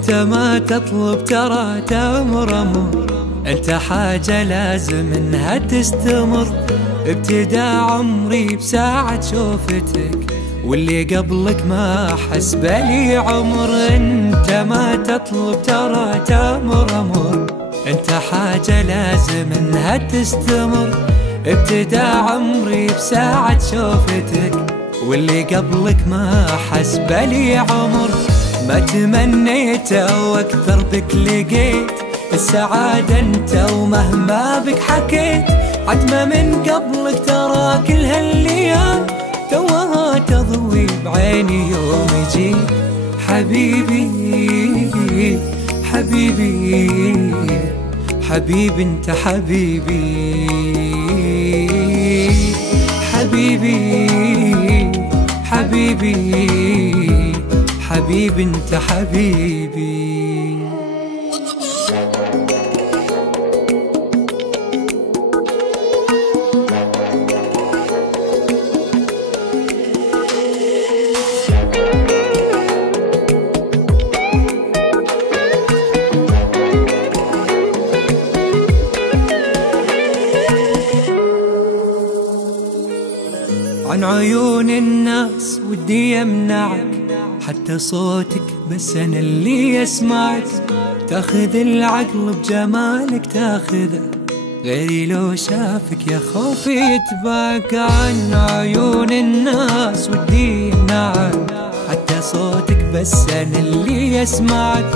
انت ما تطلب ترى تأمر أمر، انت حاجة لازم انها تستمر. ابتدى عمري بساعة شوفتك، واللي قبلك ما حس بلي عمر. انت ما تطلب ترى تأمر أمر، انت حاجة لازم انها تستمر. ابتدى عمري بساعة شوفتك، واللي قبلك ما حس بلي عمر. ما تمنيته واكثر بك لقيت السعادة انت، ومهما بك حكيت عتمة من قبلك ترى كل هالايام توها تضوي بعيني يوم يجي. حبيبي حبيبي حبيبي انت حبيبي، حبيبي حبيبي حبيبي انت حبيبي. عن عيون الناس ودي امنعك، حتى صوتك بس انا اللي اسمعك. تاخذ العقل بجمالك تاخذه، غيري لو شافك يا خوفي يتبعك. عن عيون الناس ودي امنعك، حتى صوتك بس انا اللي اسمعك.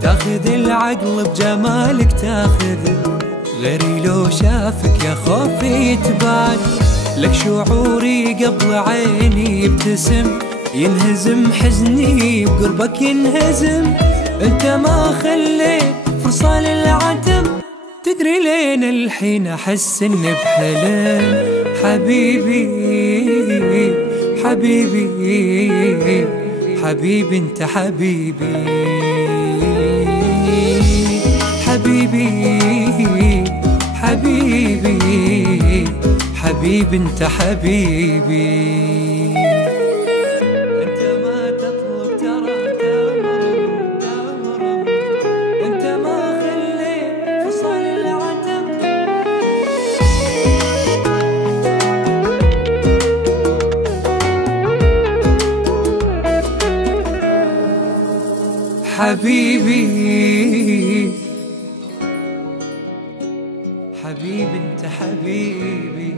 تاخذ العقل بجمالك تاخذه، غيري لو شافك يا خوفي يتبعك. لك شعوري قبل عيني يبتسم، ينهزم حزني بقربك ينهزم. انت ما خليت فرصة للعتم، تدري لين الحين احس اني بحلم. حبيبي حبيبي حبيبي انت حبيبي، حبيبي حبيبي حبيبي انت حبيبي. انت ما تطلب ترى تأمر، انت ما خليت فرصة للعتم. حبيبي حبيبي انت حبيبي.